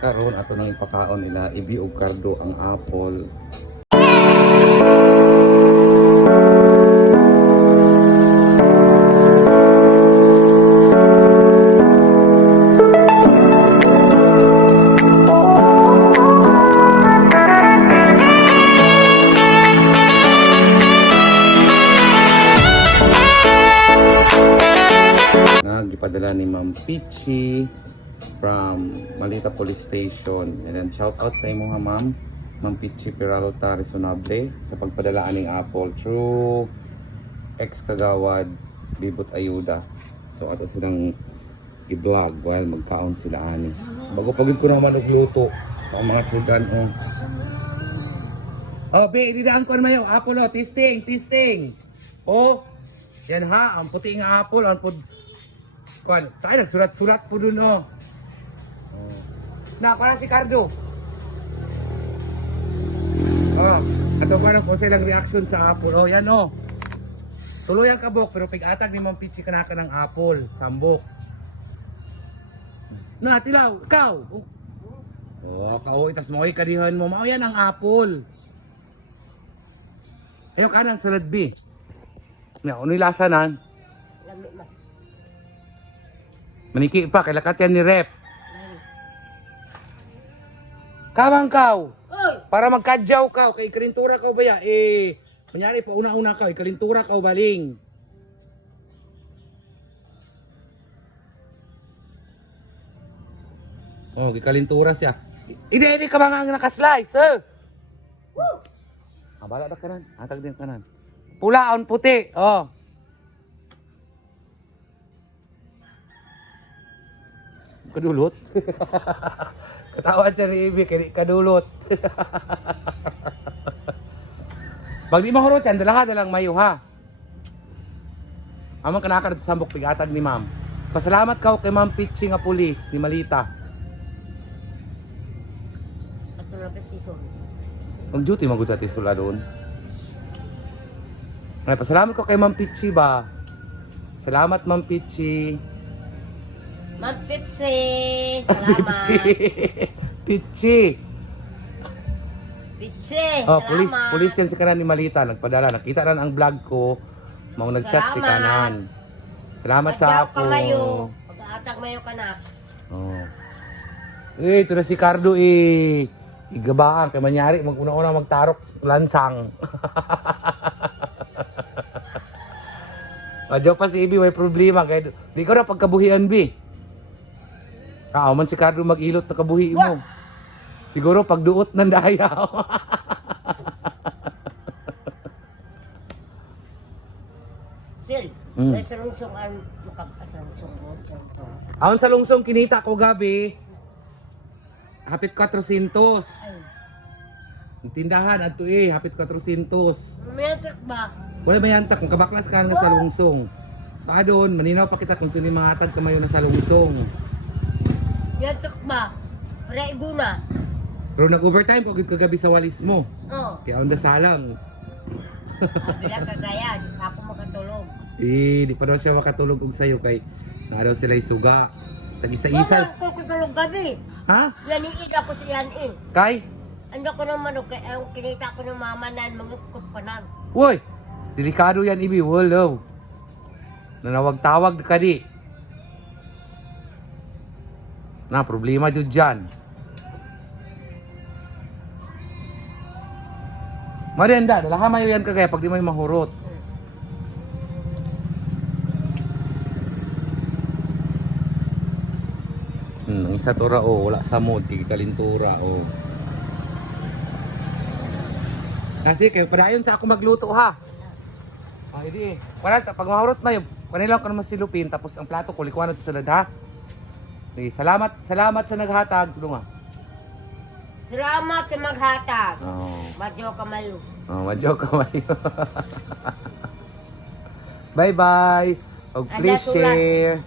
Karon ato nang ipakaon nila Ibi ug Cardo ang apple. Gipadala ni Ma'am Pichi from Malita Police Station. And then shout out sa imo ha ma'am, Ma'am Pichi Peralta Resonable sa pagpadala aning apple through ex-kagawad Bibot Ayuda. So ato silang i-vlog while magkaon sila ani. Bago pagid ko naman nagluto ang mga sudan oh. Oh, be, didaan ko naman yung apple oh, testing. Oh, yan ha, ang puti nga apple, ang kuan, tayo nagsulat-sulat po dun oh. Na, para si Cardo. Oh, ato pa na kung silang reaction sa apple. Oh, yan oh. Tuloy ang kabok, pero pig-atag ni Ma'am Pichi kanaka ng apple, sambok. Na, tilaw, ikaw. Oh, kauwi, tas mo kadihan mo. Oh, yan ang apple. Ayaw ka ng salad B. Na, ano yung lasa nan? Maniki pa, kailakat yan ni Rep. Kamang kaw. Para magkadyaw ka, kay kalintura ka ba ya? Eh, manyari pa una-una ka, kalintura ka baling. Oh, kalintura siya. Hindi ka ba nga nakaslice, eh? Bala na kanan, atag din kanan. Pulaon puti, oh. Kadulot. Katawan siya ni Ibi, kadulot. Pag di mahurot yan, dalaha dalang mayo ha. Amang kanaka na sambok pigatag ni ma'am. Pasalamat ka kay Ma'am Pichi nga pulis ni Malita. Ato na precision. Ang duty magud ati sula doon. Ay, pasalamat ko kay Ma'am Pichi ba. Salamat Ma'am Pichi. Ma'am Pichi, salamat. Pichi. Pichi, Oh, salamat. pulis yan si Kanan ni Malita. Nagpadala. Nakita rin ang vlog ko. Mau nag-chat si Kanan. Salamat sa ako. Pag-atag mayo ka na. Oh. Eh, ito na si Cardo eh. Igabaan. Kaya manyari, mag-una-una magtarok lansang. Madyo pa si Ibi, may problema. Kaya, di ko na pagkabuhian, Bi. Man si Cardo mag-ilot na kabuhi mo. Siguro pagduot ng dayaw. Sil, may salungsong ang makapasalangsong mo. Aon sa lungsong kinita ko gabi. Hapit 400. Ang tindahan ato eh, hapit 400. May truck ba? Wala mayantak kung kabaklas ka na sa lungsong. Sa adon, maninaw pa kita kung sino yung mga atag kamayo na sa lungsong. May truck ba? Para ibuna. Pero nag-overtime ko kagabi sa walis mo. Oo. Kaya onda salang. Bila kagaya, di pa ako makatulog. Eh, di pa daw siya makatulog og sayo kay na daw sila suga. Tag-isa-isa. Kung katulog gabi. Ha? Yan iida ko sa yan eh. Kay? Ando ko naman, ang kinita ko ng mama na mangukot pa na. Woy! Delikado yan, Ibi. Wala. Nanawag-tawag ka di. Na, problema dyan. Marenda, dalahan mayo yan kagaya pag di may mahurot. Ang isa tura wala sa mood, kalintura Kasi kayo padayon sa ako magluto ha. Hindi Para pag mahurot mayo, kanilang ka naman silupin tapos ang plato ko likuan nato sa ha. Okay, salamat sa naghatag, nga. Salamat sa maghatag. Oh. Madyo kamayo. Oh, madyo kamayo. Bye-bye. Oh, please share.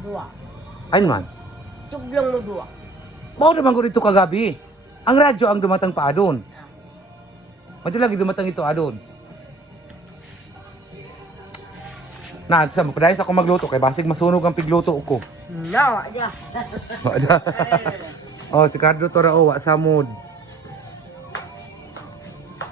Dua. Ano man? Tuglong mo dua. Mao naman ko dito kagabi. Ang radyo ang dumatang pa adon. Madyo lagi dumatang ito adon. Na, sa padayon sa ako magluto kay basig masunog ang pigluto ko. No, yeah. Oh, si Cardo to ra, oh, wa sa mood.